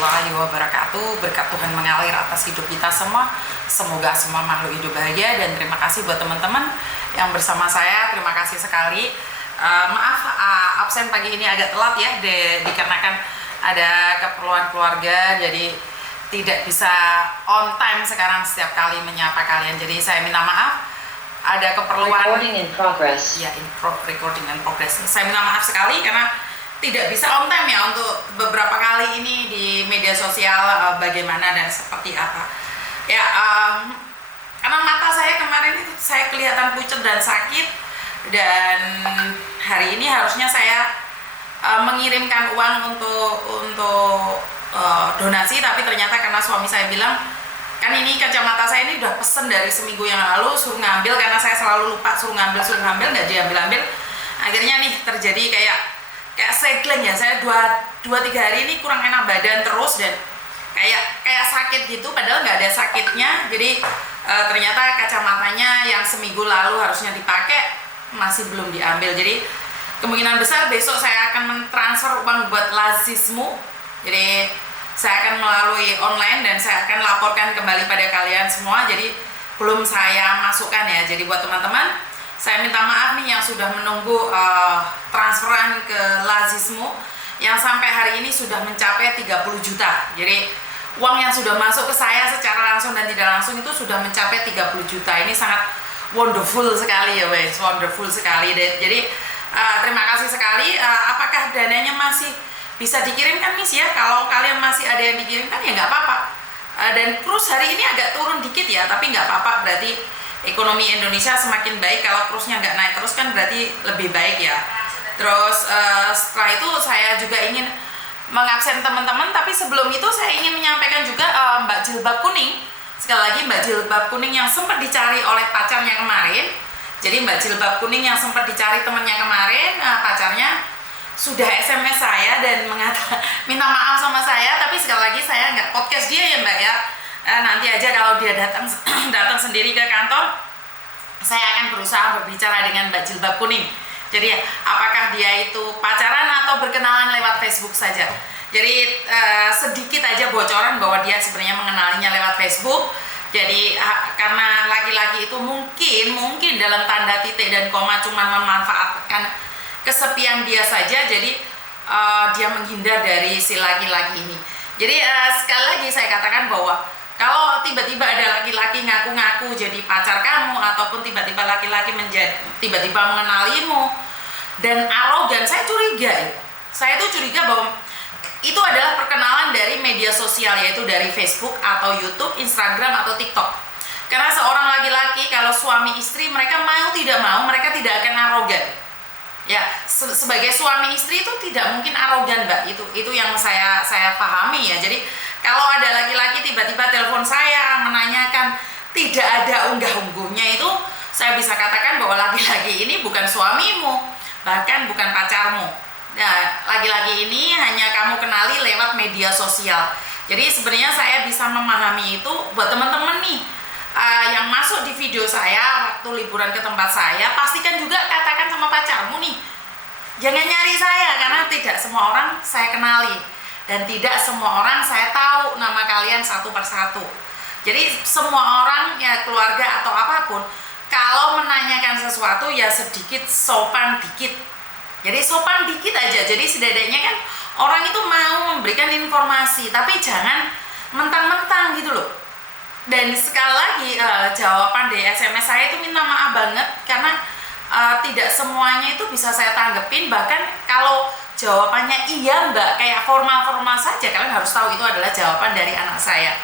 warahmatullahi wabarakatuh. Berkat Tuhan mengalir atas hidup kita semua. Semoga semua makhluk hidup bahagia, dan terima kasih buat teman-teman yang bersama saya. Terima kasih sekali. Maaf absen pagi ini agak telat ya, dikarenakan ada keperluan keluarga, jadi tidak bisa on time sekarang setiap kali menyapa kalian. Jadi saya minta maaf. Ada keperluan Recording in progress. Ya, recording in progress. Saya minta maaf sekali karena tidak bisa on time ya untuk beberapa kali ini di media sosial, bagaimana dan seperti apa ya. Karena mata saya kemarin itu saya kelihatan pucat dan sakit, dan hari ini harusnya saya mengirimkan uang untuk donasi, tapi ternyata karena suami saya bilang, kan ini kacamata saya ini udah pesen dari seminggu yang lalu, suruh ngambil, karena saya selalu lupa suruh ngambil, nggak diambil. Akhirnya nih terjadi kayak segling ya, saya 2-3 hari ini kurang enak badan terus, dan kayak sakit gitu, padahal nggak ada sakitnya. Jadi ternyata kacamatanya yang seminggu lalu harusnya dipakai masih belum diambil. Jadi kemungkinan besar besok saya akan mentransfer uang buat lazismu. Jadi saya akan melalui online dan saya akan laporkan kembali pada kalian semua. Jadi belum saya masukkan ya. Jadi buat teman-teman, saya minta maaf nih yang sudah menunggu transferan ke lazismu yang sampai hari ini sudah mencapai 30 juta. Jadi uang yang sudah masuk ke saya secara langsung dan tidak langsung itu sudah mencapai 30 juta. Ini sangat wonderful sekali ya wes, wonderful sekali. Jadi terima kasih sekali. Apakah dananya masih bisa dikirimkan Miss ya? Kalau kalian masih ada yang dikirimkan ya nggak apa-apa. Dan terus hari ini agak turun dikit ya, tapi nggak apa-apa, berarti ekonomi Indonesia semakin baik. Kalau terusnya nggak naik terus kan berarti lebih baik ya. Terus setelah itu saya juga ingin mengabsen teman-teman, tapi sebelum itu saya ingin menyampaikan juga Mbak Jilbab Kuning. Sekali lagi Mbak Jilbab Kuning yang sempat dicari oleh pacarnya kemarin. Jadi Mbak Jilbab Kuning yang sempat dicari temannya kemarin, pacarnya sudah SMS saya dan minta maaf sama saya, tapi sekali lagi saya nggak podcast dia ya Mbak ya. Nanti aja kalau dia datang sendiri ke kantor, saya akan berusaha berbicara dengan Mbak Jilbab Kuning. Jadi apakah dia itu pacaran atau berkenalan lewat Facebook saja. Jadi sedikit aja bocoran bahwa dia sebenarnya mengenalinya lewat Facebook. Jadi karena laki-laki itu mungkin dalam tanda titik dan koma cuma memanfaatkan kesepian dia saja, jadi dia menghindar dari si laki-laki ini. Jadi sekali lagi saya katakan bahwa kalau tiba-tiba ada laki-laki ngaku-ngaku jadi pacar kamu, ataupun tiba-tiba laki-laki tiba-tiba mengenalimu dan arogan, saya curiga ya. Saya tuh curiga bahwa itu adalah perkenalan dari media sosial, yaitu dari Facebook atau YouTube, Instagram atau TikTok. Karena seorang laki-laki kalau suami istri, mereka mau tidak mau mereka tidak akan arogan. Ya, sebagai suami istri itu tidak mungkin arogan Mbak, itu yang saya pahami ya. Jadi kalau ada laki-laki tiba-tiba telepon saya menanyakan tidak ada unggah-ungguhnya, itu saya bisa katakan bahwa laki-laki ini bukan suamimu, bahkan bukan pacarmu. Nah, laki-laki ini hanya kamu kenali lewat media sosial. Jadi sebenarnya saya bisa memahami itu. Buat teman-teman nih yang masuk di video saya waktu liburan ke tempat saya, pastikan juga katakan sama pacarmu nih, jangan nyari saya, karena tidak semua orang saya kenali dan tidak semua orang saya tahu nama kalian satu persatu. Jadi semua orang ya, keluarga atau apapun, kalau menanyakan sesuatu ya sedikit sopan dikit. Jadi sopan dikit aja. Jadi setidaknya kan orang itu mau memberikan informasi, tapi jangan mentang-mentang gitu loh. Dan sekali lagi jawaban dari SMS saya itu minta maaf banget, karena tidak semuanya itu bisa saya tanggepin. Bahkan kalau jawabannya iya Mbak, kayak formal-formal saja, kalian harus tahu itu adalah jawaban dari anak saya.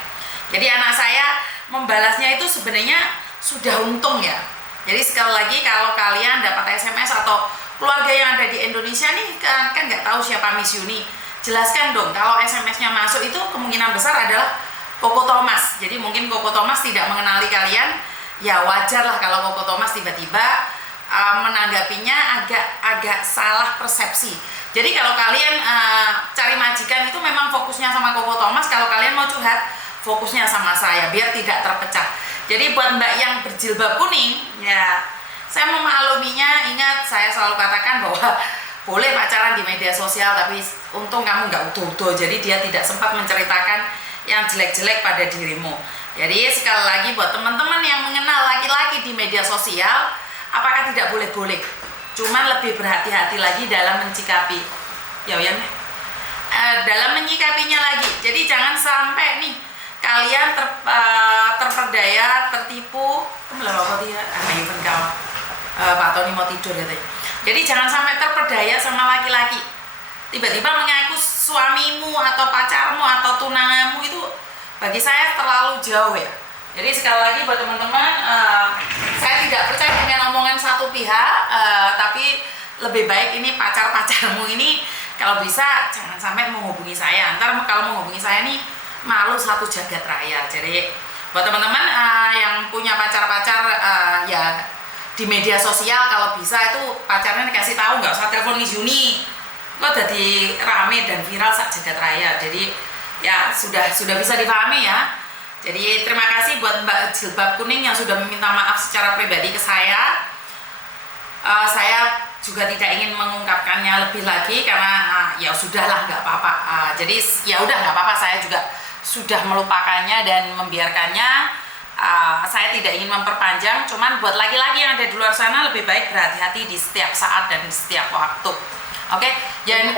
Jadi anak saya membalasnya itu sebenarnya sudah untung ya. Jadi sekali lagi, kalau kalian dapat SMS atau keluarga yang ada di Indonesia nih kan nggak tahu siapa Miss Yuni, jelaskan dong kalau SMS-nya masuk itu kemungkinan besar adalah Koko Thomas. Jadi mungkin Koko Thomas tidak mengenali kalian, ya wajar lah kalau Koko Thomas tiba-tiba menanggapinya agak salah persepsi. Jadi kalau kalian cari majikan itu memang fokusnya sama Koko Thomas, kalau kalian mau curhat fokusnya sama saya biar tidak terpecah. Jadi buat Mbak yang berjilbab kuning, ya saya memakluminya. Ingat, saya selalu katakan bahwa boleh pacaran di media sosial, tapi untung kamu nggak udo-udo, jadi dia tidak sempat menceritakan yang jelek-jelek pada dirimu. Jadi sekali lagi buat teman-teman yang mengenal laki-laki di media sosial, apakah tidak boleh-boleh, cuman lebih berhati-hati lagi dalam mencikapi, ya ya, dalam menyikapinya lagi. Jadi jangan sampai nih kalian terperdaya, tertipu. Apa dia? Even kau, Pak Tony mau tidur katanya. Jadi jangan sampai terperdaya sama laki-laki. Tiba-tiba mengaku suamimu atau pacarmu atau tunanganmu, itu bagi saya terlalu jauh ya. Jadi sekali lagi buat teman-teman, saya tidak percaya dengan omongan satu pihak, tapi lebih baik ini pacar-pacarmu ini kalau bisa jangan sampai menghubungi saya. Ntar kalau menghubungi saya nih malu satu jagat raya. Jadi buat teman-teman yang punya pacar-pacar, ya di media sosial kalau bisa itu pacarnya dikasih tahu, nggak usah telepon Yuni, kok jadi rame dan viral sak jagat raya. Jadi ya sudah bisa dipahami ya. Jadi terima kasih buat Mbak Jilbab Kuning yang sudah meminta maaf secara pribadi ke saya. Saya juga tidak ingin mengungkapkannya lebih lagi karena ya sudahlah, nggak apa-apa. Jadi ya udah nggak apa-apa, saya juga sudah melupakannya dan membiarkannya. Saya tidak ingin memperpanjang, cuman buat laki-laki yang ada di luar sana lebih baik berhati-hati di setiap saat dan di setiap waktu. Oke, jangan